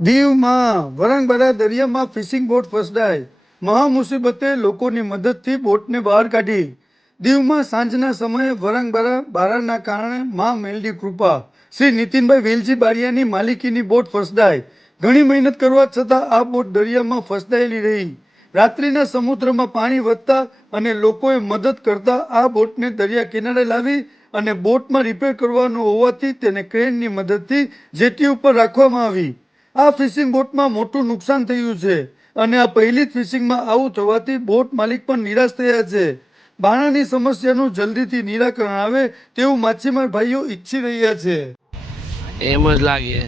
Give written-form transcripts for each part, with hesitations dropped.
દીવમાં વરંગબરા દરિયામાં fishing boat ફસડાઈ, મહા મુસીબતે લોકોની મદદથી બોટને બહાર કાઢી। દીવમાં સાંજના સમયે વરંગબરા બારાના કારણે મા મેલડી કૃપા શ્રી નીતિનભાઈ વેલજી બારિયાની માલિકીની બોટ ફસડાઈ। ઘણી મહેનત કરવા છતાં આ બોટ દરિયામાં ફસડાયેલી રહી। રાત્રિના સમુદ્રમાં પાણી વધતા અને લોકોએ મદદ કરતા આ બોટને દરિયા કિનારે લાવી અને બોટમાં રિપેર કરવાનું હોવાથી તેને ક્રેનની મદદથી જેટી ઉપર રાખવામાં આવી। આ ફિશિંગ બોટમાં મોટું નુકસાન થયું છે અને આ પહેલી જ ફિશિંગમાં આવું થવાથી બોટ માલિક પણ નિરાશ થયા છે। બાણાની સમસ્યાનું જલ્દીથી નિરાકરણ આવે તેવું માછીમાર ભાઈઓ ઈચ્છી રહ્યા છે। એમ જ લાગે।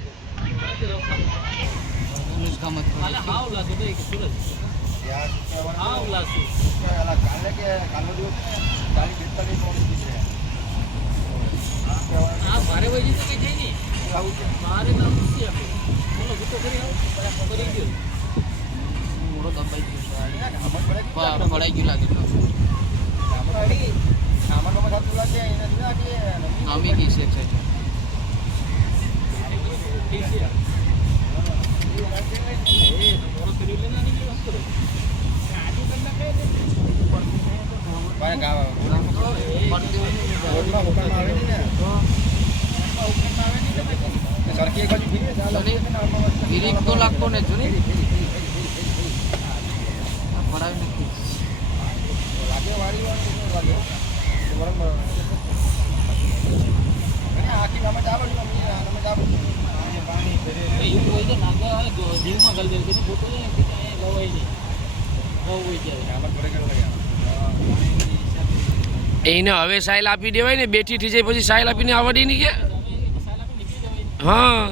તો લાગતો ને જો એને હવે સાયલ આપી દેવાય ને, બેઠી થઈ જાય પછી સાયલ આપીને આવડી નહીં કે હા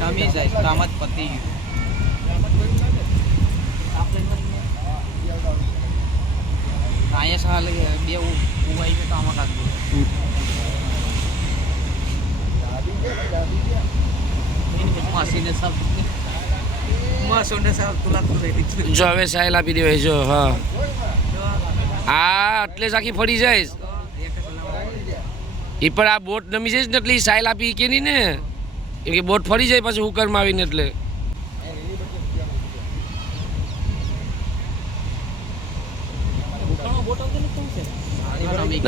નમી જાય કામ જ પતી ગયું। અહીંયા સાલ બે ઉવાઈ કે કામ કાઢ જો હવે સાયલ આપી દેવાય જો હા આ એટલે જ આખી ફરી જાય એ પણ આ બોટ નમી જાય ને એટલે સાયલ આપી કે નહીં ને કેમ કે બોટ ફરી જાય પાછું હુકરમાં આવીને એટલે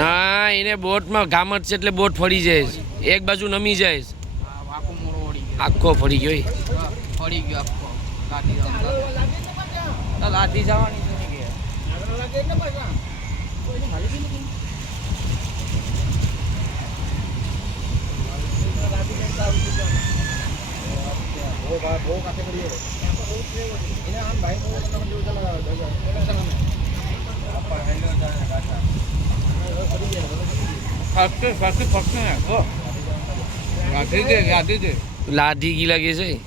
ના એને બોટમાં ગામત છે એટલે બોટ ફરી જાય એક બાજુ નમી જાય આખો ફરી ગયો ફરી ગયો આખો લાઠી જવાની લાઠી ગી લાગે છે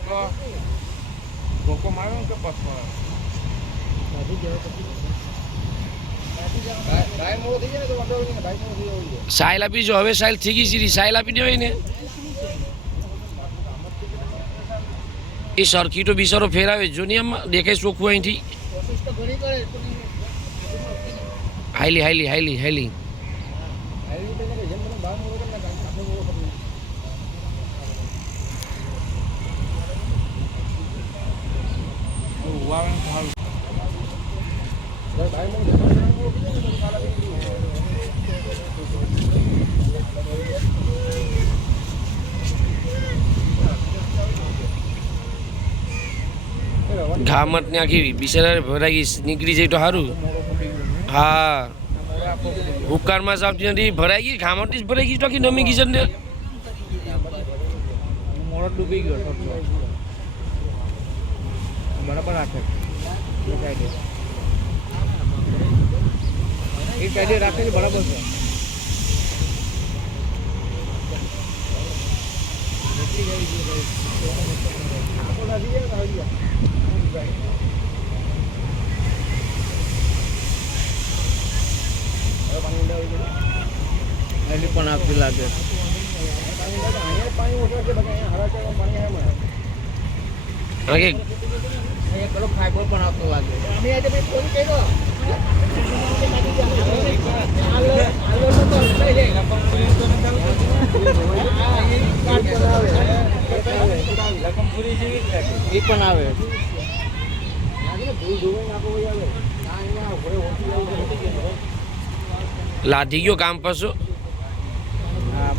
સાયલ આપી જો હવે સાયલ થઈ ગઈ સીરી સાયલ આપી દેવાય ને એ સરખી તો બિચારો ફેરાવે જો ને આમાં દેખાય ચોખ્ખું અહીંથી હાઈલી હાઈલી હાઈલી હાઈલી ઘામત ને આખી બિચારા ભરાઈ ગઈ નીકળી જાય તો સારું હા હુકારમાં સાવતી નથી ભરાઈ ગઈ ઘામત જ ભરાઈ ગઈ તો આખી નમી ગઈ છે ને ડૂબી ગયો બરાબર રાખે એ કાયદે રાખે છે બરાબર છે પણ આપી લાગે પેલો ફાઈબર પણ આવતો લાગે અમે આજે ભાઈ ફોન કર્યો એ પણ આવે લાધી ગયો કામ પાછું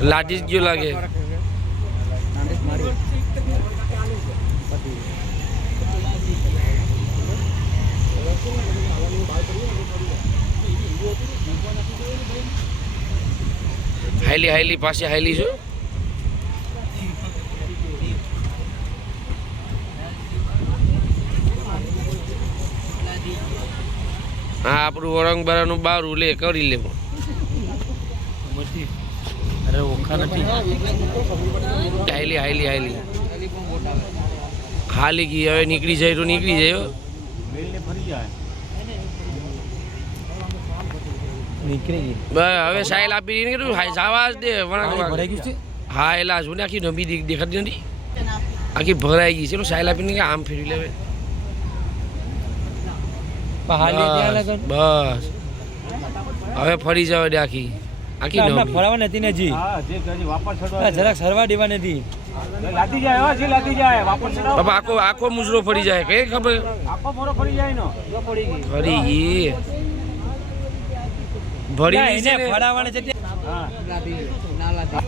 લાધી જ ગયો લાગે હાઈલી પાસે હાઈલી છું હા આપણું વરંગબરાનું બારું લે કરી લેવું અરે ઓખા નથી હાઈલી હાલી ગઈ હવે નીકળી જાય તો નીકળી જાય હો. નીકળી ગઈ બસ હવે સાયલ આપી દઈને કીધું જવા જ દે ભરાઈ ગયું છે હા એલા જો ને આખી નબી દેખાતી નથી આખી ભરાઈ ગઈ છે સાયલ આપીને કે આમ ફેરવી લેવે બસ હવે ફરી જવા દે આખી આખી નબી ફરવા નથી ને જી જરાક સરવા દેવા નથી લાતી જાય જે લાતી જાય વાપર ચડાવ બાપા આખો મુજરો ફરી જાય કઈ ખબર આખો મોરો ફરી જાય નો પડી ગઈ ફરી ગઈ ભરી ગઈ છે ને ફરાવાને છે હા લાતી ના લાતી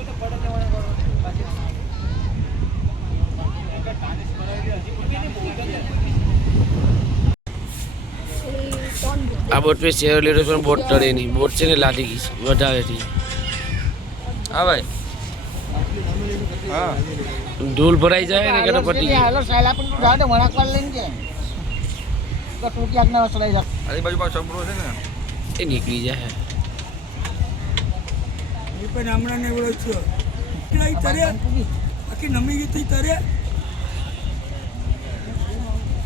આ બોટ પે શેર લેતો પણ બોટ ટળે નહીં બોટ છે ને લાદી ગઈ છે વધારેથી હા ભાઈ હા ધૂલ ભરાઈ જાય ને કે પટી ગઈ હેલો સાહેબ આપણે તો ગાડે વણા કર લઈને કે તો ટૂંકી આજના વસરાઈ જા આલી બાજુ પાછો સંભળો છે ને એ નીકળી જાય એ પણ હમણાં ને એવડો છો તરે આખી નમી ગઈ તરે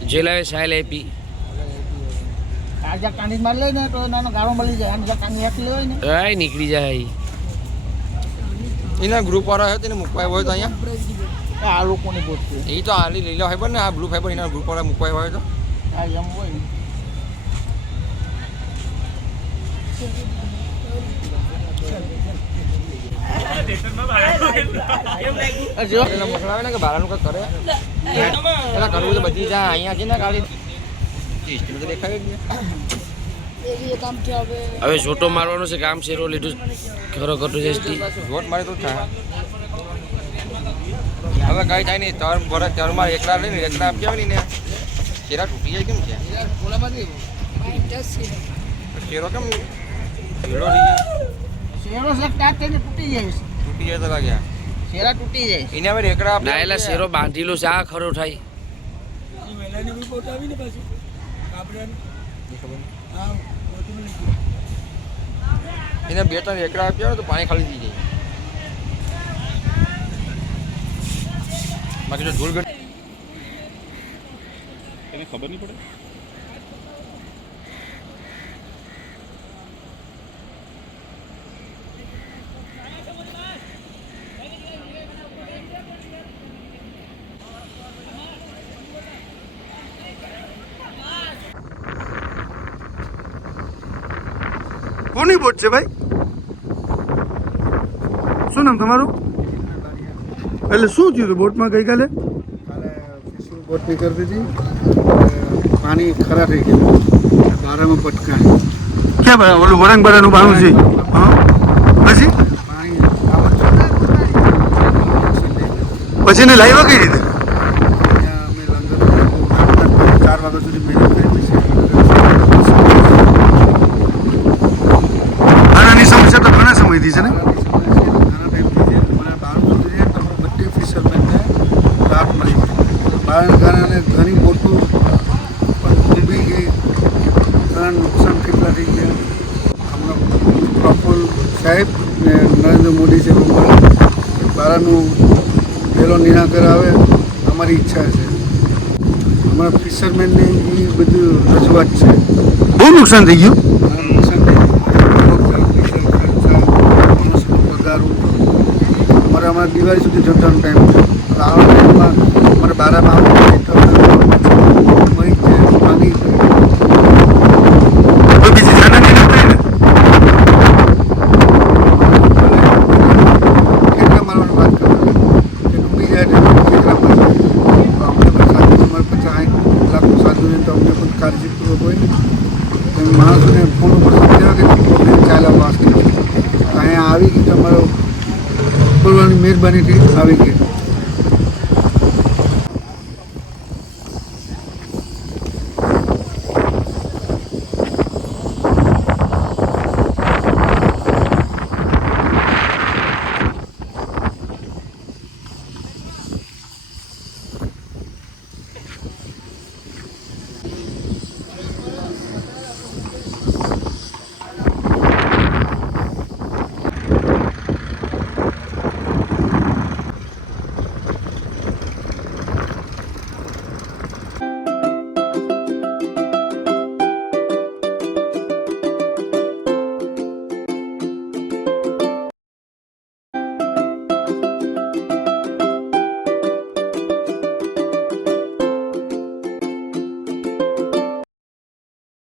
જેલાવે સાયલ આપી આજે કાંડી માર લે ને તો નાનો ગાળો મળી જાય અને કાંડી એક લેવાય ને રાય નીકળી જાય એના ગ્રુપ વાળા હોય તેને મૂકવાય હોય તો અહીંયા આ લોકોની બોટ છે એ તો આલી લીલા ફાઈબર ને આ બ્લુ ફાઈબર એના ગ્રુપ વાળા મૂકવાય હોય તો આ એમ હોય એટલે મોકલાવે ને કે બારાનું કંઈક કરે પેલા કરવું તો બધી જાય અહીંયા છે ને ખાલી સિસ્ટમ તો દેખાય જ હવે છોટો મારવાનો છે કામ શેરો લીધું ખરો ખોટું છે જોટ મારે તો થાય હવે કઈ થાય નહીં તર ભરે તર મારે એકલા લઈને એકલા આપી આવે ને શેરા તૂટી જાય કેમ છે શેરો કેમ ઢીલો રહી જાય શેરો સક ટાટ થઈને તૂટી જાય તૂટી જાય તો લાગ્યા શેરા તૂટી જાય એને હવે એકલા આપી ડાયલા શેરો બાંધેલો છે આ ખરો થાય મહિલાની બી બોટ આવી ને પાછું કાપડાની હા બોટમાં લઈ ગઈ એને બે ત્રણ એકલા આપી આવે તો પાણી ખાલી થઈ જાય બાકી જો ધૂળ એને ખબર નહીં પડે કોની બોટ છે ભાઈ શું નામ તમારું એટલે શું થયું હતું બોટમાં ગઈકાલે કાલે ફિશિંગ બોટ નીકળતી હતી પાણી ખરા થઈ ગયું બારામાં પટકાણી ક્યાં ભાઈ ઓલું વરંગબરાનું બારું છે હા પછી પાણી આવડતું પછી એને લાવ્યા કઈ રીતે ત્યાં અમે લંગર 4 વાગ્યા સુધી મહેનત કરી પછી આનાની સમસ્યા તો ઘણા સમયથી છે ને ઘણા ટાઈમથી છે મને બારું સુધી છે તમારે બધી ફિશરમેનને રાહત મળી બારાના કારણે ઘણી બોટો પણ ડૂબી ગઈ ઘણા નુકસાન કેટલા થઈ ગયા હમણાં પ્રફુલ્લ સાહેબ ને નરેન્દ્ર મોદી સાહેબ બારાનું પહેલો નિરાકર આવે અમારી ઈચ્છા છે અમારા ફિશરમેનની એ બધું રજૂઆત છે બહુ નુકસાન થઈ ગયું ઘણા નુકસાન થઈ ગયું ડીઝલ ખર્ચા માણસનો પગારું અમારે અમારા દિવાળી સુધી જમવાનો ટાઈમ છે આવા ટાઈમમાં અમારે બારામાં આવવું મળી જાય મહેરબાનીથી આવી ગઈ.